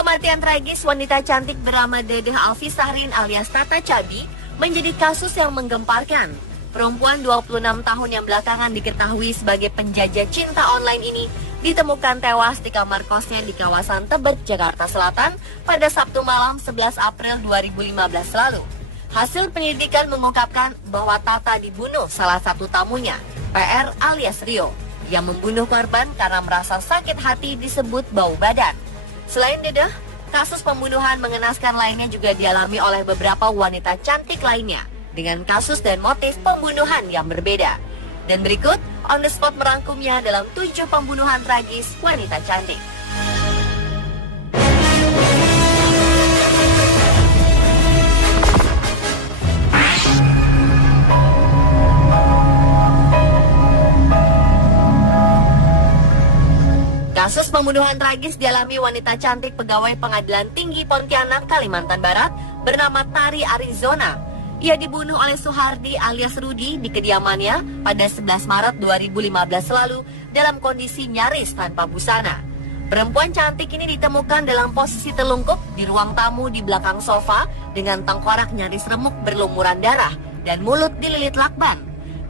Kematian tragis wanita cantik bernama Dedeh Alfi Sahrin alias Tata Cabi menjadi kasus yang menggemparkan. Perempuan 26 tahun yang belakangan diketahui sebagai penjajah cinta online ini ditemukan tewas di kamar kosnya di kawasan Tebet, Jakarta Selatan pada Sabtu malam 11 April 2015 lalu. Hasil penyelidikan mengungkapkan bahwa Tata dibunuh salah satu tamunya, PR alias Rio, yang membunuh korban karena merasa sakit hati disebut bau badan. Selain Dedeh, kasus pembunuhan mengenaskan lainnya juga dialami oleh beberapa wanita cantik lainnya dengan kasus dan motif pembunuhan yang berbeda. Dan berikut on the spot merangkumnya dalam 7 pembunuhan tragis wanita cantik. Kasus pembunuhan tragis dialami wanita cantik pegawai Pengadilan Tinggi Pontianak, Kalimantan Barat bernama Tari Arizona. Ia dibunuh oleh Suhardi alias Rudi di kediamannya pada 11 Maret 2015 lalu dalam kondisi nyaris tanpa busana. Perempuan cantik ini ditemukan dalam posisi telungkup di ruang tamu di belakang sofa dengan tengkorak nyaris remuk berlumuran darah dan mulut dililit lakban.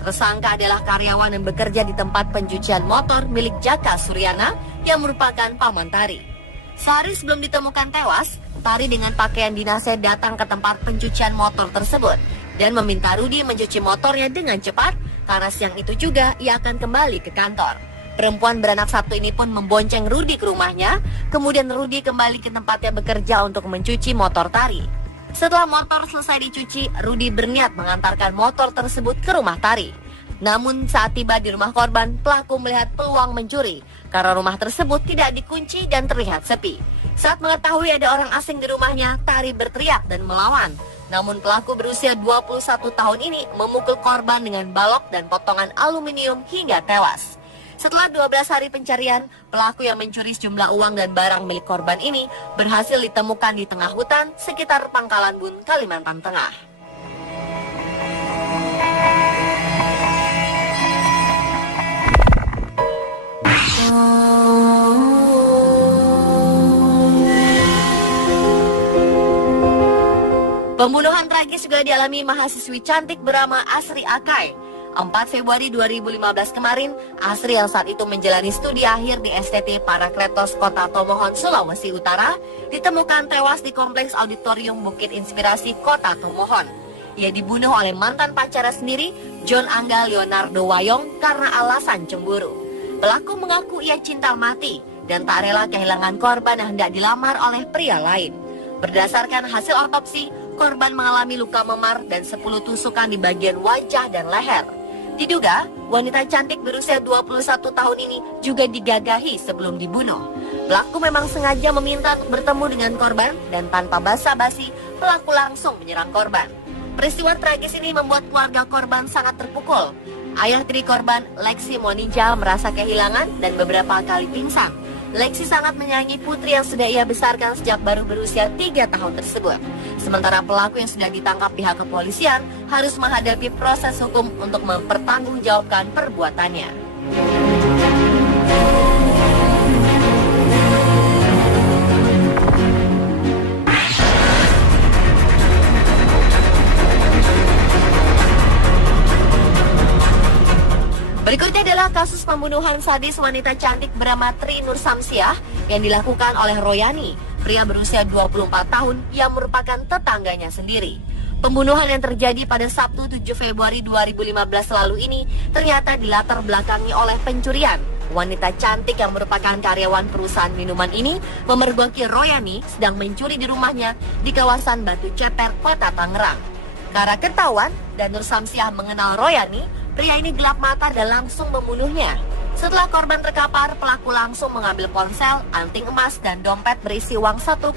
Tersangka adalah karyawan yang bekerja di tempat pencucian motor milik Jaka Suryana yang merupakan paman Tari. Sehari sebelum ditemukan tewas, Tari dengan pakaian dinasnya datang ke tempat pencucian motor tersebut dan meminta Rudi mencuci motornya dengan cepat karena siang itu juga ia akan kembali ke kantor. Perempuan beranak satu ini pun membonceng Rudi ke rumahnya, kemudian Rudi kembali ke tempatnya bekerja untuk mencuci motor Tari. Setelah motor selesai dicuci, Rudi berniat mengantarkan motor tersebut ke rumah Tari. Namun saat tiba di rumah korban, pelaku melihat peluang mencuri karena rumah tersebut tidak dikunci dan terlihat sepi. Saat mengetahui ada orang asing di rumahnya, Tari berteriak dan melawan. Namun pelaku berusia 21 tahun ini memukul korban dengan balok dan potongan aluminium hingga tewas. Setelah 12 hari pencarian, pelaku yang mencuri sejumlah uang dan barang milik korban ini berhasil ditemukan di tengah hutan sekitar Pangkalan Bun, Kalimantan Tengah. Pembunuhan tragis juga dialami mahasiswi cantik bernama Asri Akai. 4 Februari 2015 kemarin, Asri yang saat itu menjalani studi akhir di STT Parakletos Kota Tomohon, Sulawesi Utara, ditemukan tewas di Kompleks Auditorium Bukit Inspirasi Kota Tomohon. Ia dibunuh oleh mantan pacarnya sendiri, John Angga Leonardo Wayong, karena alasan cemburu. Pelaku mengaku ia cinta mati dan tak rela kehilangan korban yang hendak dilamar oleh pria lain. Berdasarkan hasil otopsi, korban mengalami luka memar dan 10 tusukan di bagian wajah dan leher. Diduga, wanita cantik berusia 21 tahun ini juga digagahi sebelum dibunuh. Pelaku memang sengaja meminta untuk bertemu dengan korban dan tanpa basa-basi, pelaku langsung menyerang korban. Peristiwa tragis ini membuat keluarga korban sangat terpukul. Ayah tiri korban, Lexi Moninjal, merasa kehilangan dan beberapa kali pingsan. Lexi sangat menyayangi putri yang sudah ia besarkan sejak baru berusia 3 tahun tersebut. Sementara pelaku yang sudah ditangkap pihak kepolisian harus menghadapi proses hukum untuk mempertanggungjawabkan perbuatannya. Berikutnya adalah kasus pembunuhan sadis wanita cantik bernama Tri Nur Samsiah yang dilakukan oleh Royani, pria berusia 24 tahun yang merupakan tetangganya sendiri. Pembunuhan yang terjadi pada Sabtu 7 Februari 2015 lalu ini ternyata dilatar belakangi oleh pencurian. Wanita cantik yang merupakan karyawan perusahaan minuman ini memergoki Royani sedang mencuri di rumahnya di kawasan Batu Ceper, Kota Tangerang. Karena ketahuan dan Nur Samsiah mengenal Royani, pria ini gelap mata dan langsung membunuhnya. Setelah korban terkapar, pelaku langsung mengambil ponsel, anting emas, dan dompet berisi uang 1,2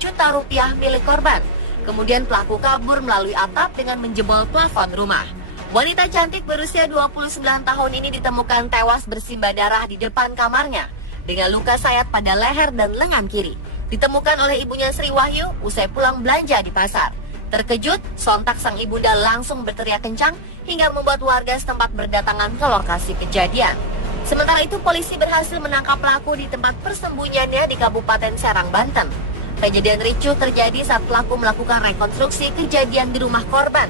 juta rupiah milik korban. Kemudian pelaku kabur melalui atap dengan menjebol plafon rumah. Wanita cantik berusia 29 tahun ini ditemukan tewas bersimbah darah di depan kamarnya dengan luka sayat pada leher dan lengan kiri. Ditemukan oleh ibunya Sri Wahyu usai pulang belanja di pasar. Terkejut, sontak sang ibunda langsung berteriak kencang hingga membuat warga setempat berdatangan ke lokasi kejadian. Sementara itu, polisi berhasil menangkap pelaku di tempat persembunyiannya di Kabupaten Serang, Banten. Kejadian ricuh terjadi saat pelaku melakukan rekonstruksi kejadian di rumah korban.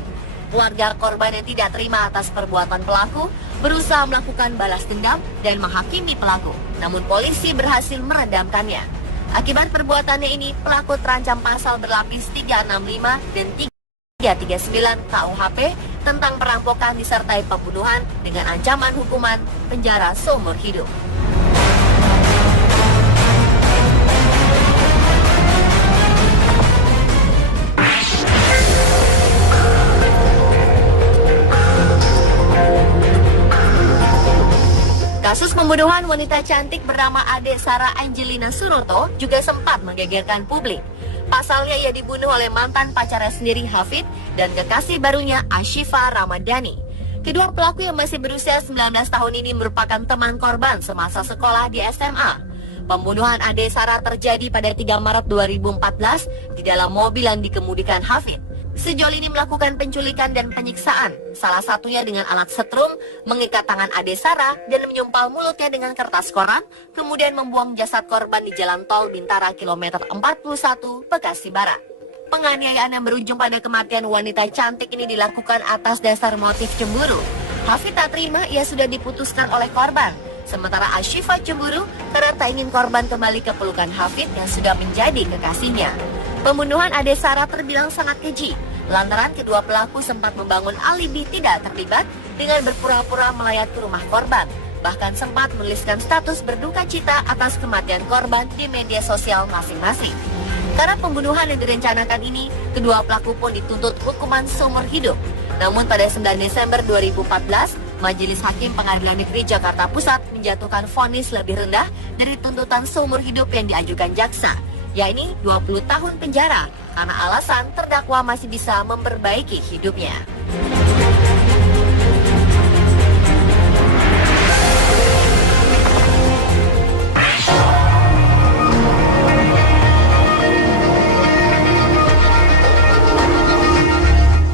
Keluarga korban yang tidak terima atas perbuatan pelaku berusaha melakukan balas dendam dan menghakimi pelaku. Namun polisi berhasil meredamkannya. Akibat perbuatannya ini, pelaku terancam pasal berlapis 365 dan 339 KUHP tentang perampokan disertai pembunuhan dengan ancaman hukuman penjara seumur hidup. Kasus pembunuhan wanita cantik bernama Ade Sarah Angelina Suroto juga sempat menggegerkan publik. Pasalnya ia dibunuh oleh mantan pacarnya sendiri Hafid dan kekasih barunya Ashifa Ramadhani. Kedua pelaku yang masih berusia 19 tahun ini merupakan teman korban semasa sekolah di SMA. Pembunuhan Ade Sarah terjadi pada 3 Maret 2014 di dalam mobil yang dikemudikan Hafid. Sejoli ini melakukan penculikan dan penyiksaan, salah satunya dengan alat setrum, mengikat tangan Ade Sarah dan menyumpal mulutnya dengan kertas koran, kemudian membuang jasad korban di Jalan Tol Bintara kilometer 41, Bekasi Barat. Penganiayaan yang berujung pada kematian wanita cantik ini dilakukan atas dasar motif cemburu. Hafid tak terima ia sudah diputuskan oleh korban, sementara Ashifa cemburu karena tak ingin korban kembali ke pelukan Hafid yang sudah menjadi kekasihnya. Pembunuhan Ade Sarah terbilang sangat keji, lantaran kedua pelaku sempat membangun alibi tidak terlibat dengan berpura-pura melayat ke rumah korban. Bahkan sempat menuliskan status berduka cita atas kematian korban di media sosial masing-masing. Karena pembunuhan yang direncanakan ini, kedua pelaku pun dituntut hukuman seumur hidup. Namun pada 9 Desember 2014, Majelis Hakim Pengadilan Negeri Jakarta Pusat menjatuhkan vonis lebih rendah dari tuntutan seumur hidup yang diajukan jaksa, yakni 20 tahun penjara, karena alasan terdakwa masih bisa memperbaiki hidupnya.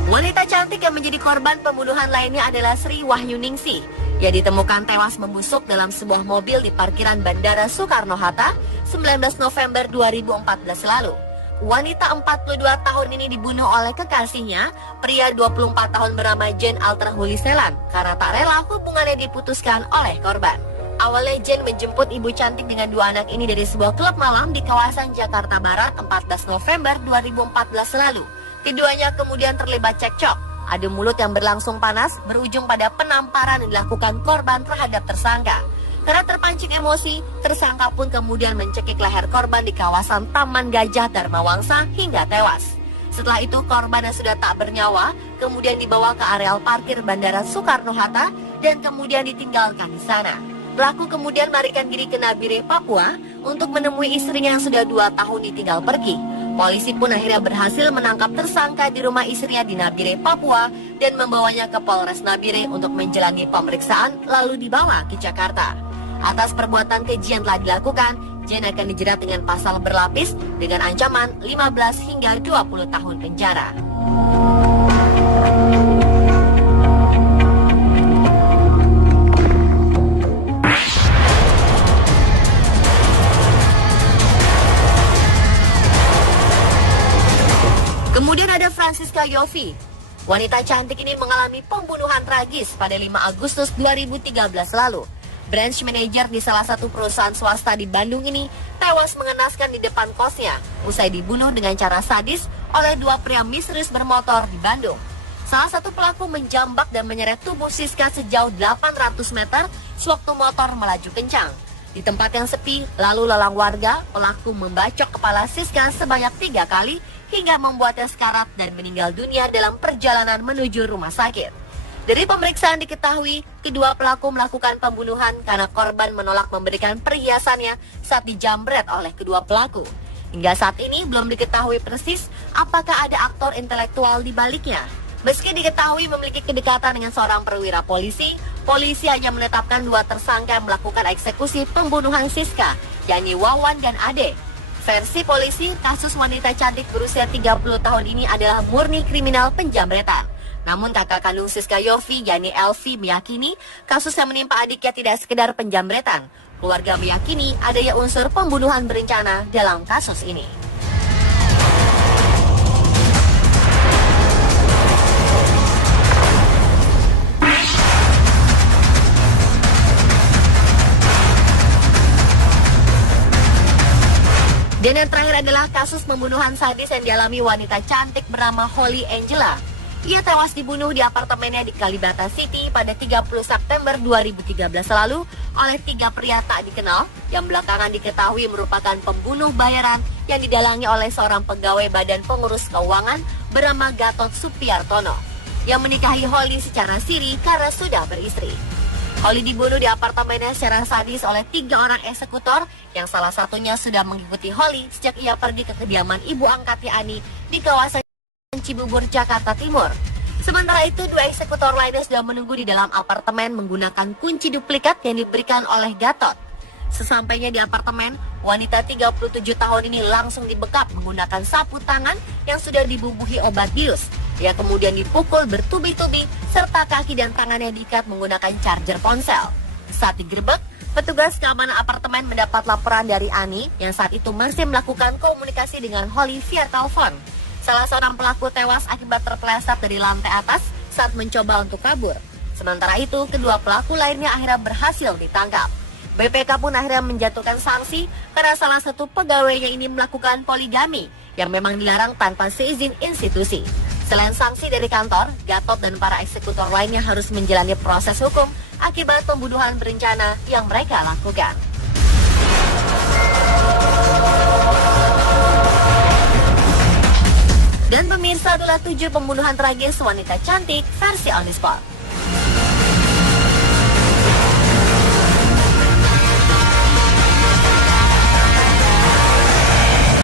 Wanita cantik yang menjadi korban pembunuhan lainnya adalah Sri Wahyuningsih. Ia ditemukan tewas membusuk dalam sebuah mobil di parkiran Bandara Soekarno-Hatta 19 November 2014 lalu. Wanita 42 tahun ini dibunuh oleh kekasihnya, pria 24 tahun bernama Jane Alter Huliselan, karena tak rela hubungannya diputuskan oleh korban. Awalnya Jane menjemput ibu cantik dengan dua anak ini dari sebuah klub malam di kawasan Jakarta Barat 14 November 2014 lalu. Keduanya kemudian terlibat cekcok. Adu mulut yang berlangsung panas berujung pada penamparan yang dilakukan korban terhadap tersangka. Karena terpancing emosi, tersangka pun kemudian mencekik leher korban di kawasan Taman Gajah Dharma Wangsa hingga tewas. Setelah itu korban yang sudah tak bernyawa kemudian dibawa ke areal parkir Bandara Soekarno-Hatta dan kemudian ditinggalkan di sana. Pelaku kemudian melarikan diri ke Nabire, Papua untuk menemui istrinya yang sudah 2 tahun ditinggal pergi. Polisi pun akhirnya berhasil menangkap tersangka di rumah istrinya di Nabire, Papua dan membawanya ke Polres Nabire untuk menjalani pemeriksaan lalu dibawa ke Jakarta. Atas perbuatan keji yang telah dilakukan, Jane akan dijerat dengan pasal berlapis dengan ancaman 15 hingga 20 tahun penjara. Kemudian ada Francisca Yovie. Wanita cantik ini mengalami pembunuhan tragis pada 5 Agustus 2013 lalu. Branch manager di salah satu perusahaan swasta di Bandung ini tewas mengenaskan di depan kosnya usai dibunuh dengan cara sadis oleh 2 pria misterius bermotor di Bandung. Salah satu pelaku menjambak dan menyeret tubuh Siska sejauh 800 meter sewaktu motor melaju kencang. Di tempat yang sepi, lalu lalang warga, pelaku membacok kepala Siska sebanyak 3 kali hingga membuatnya sekarat dan meninggal dunia dalam perjalanan menuju rumah sakit. Dari pemeriksaan diketahui, kedua pelaku melakukan pembunuhan karena korban menolak memberikan perhiasannya saat dijambret oleh kedua pelaku. Hingga saat ini belum diketahui persis apakah ada aktor intelektual di baliknya. Meski diketahui memiliki kedekatan dengan seorang perwira polisi, polisi hanya menetapkan 2 tersangka yang melakukan eksekusi pembunuhan Siska, yakni Wawan dan Ade. Versi polisi, kasus wanita cantik berusia 30 tahun ini adalah murni kriminal penjambretan. Namun kakak kandung Siska Yovie, yakni Elvi, meyakini kasus yang menimpa adiknya tidak sekedar penjambretan. Keluarga meyakini adanya unsur pembunuhan berencana dalam kasus ini. pemirsa, kasus pembunuhan sadis yang dialami wanita cantik bernama Holly Angela. Ia tewas dibunuh di apartemennya di Kalibata City pada 30 September 2013 lalu oleh 3 pria tak dikenal yang belakangan diketahui merupakan pembunuh bayaran yang didalangi oleh seorang pegawai Badan Pengurus Keuangan bernama Gatot Supiartono yang menikahi Holly secara siri karena sudah beristri. Holly dibunuh di apartemennya secara sadis oleh 3 orang eksekutor yang salah satunya sudah mengikuti Holly sejak ia pergi ke kediaman ibu angkatnya Ani di kawasan Cibubur, Jakarta Timur. Sementara itu, 2 eksekutor lainnya sudah menunggu di dalam apartemen menggunakan kunci duplikat yang diberikan oleh Gatot. Sesampainya di apartemen, wanita 37 tahun ini langsung dibekap menggunakan sapu tangan yang sudah dibubuhi obat bius. Ia kemudian dipukul bertubi-tubi serta kaki dan tangannya diikat menggunakan charger ponsel. Saat digerebek, petugas keamanan apartemen mendapat laporan dari Ani yang saat itu masih melakukan komunikasi dengan Holly via telepon. Salah seorang pelaku tewas akibat terpeleset dari lantai atas saat mencoba untuk kabur. Sementara itu, kedua pelaku lainnya akhirnya berhasil ditangkap. BPK pun akhirnya menjatuhkan sanksi karena salah satu pegawainya ini melakukan poligami yang memang dilarang tanpa seizin institusi. Selain sanksi dari kantor, Gatot dan para eksekutor lainnya harus menjalani proses hukum akibat pembunuhan berencana yang mereka lakukan. Dan pemirsa, adalah 7 pembunuhan tragis wanita cantik versi On The Spot.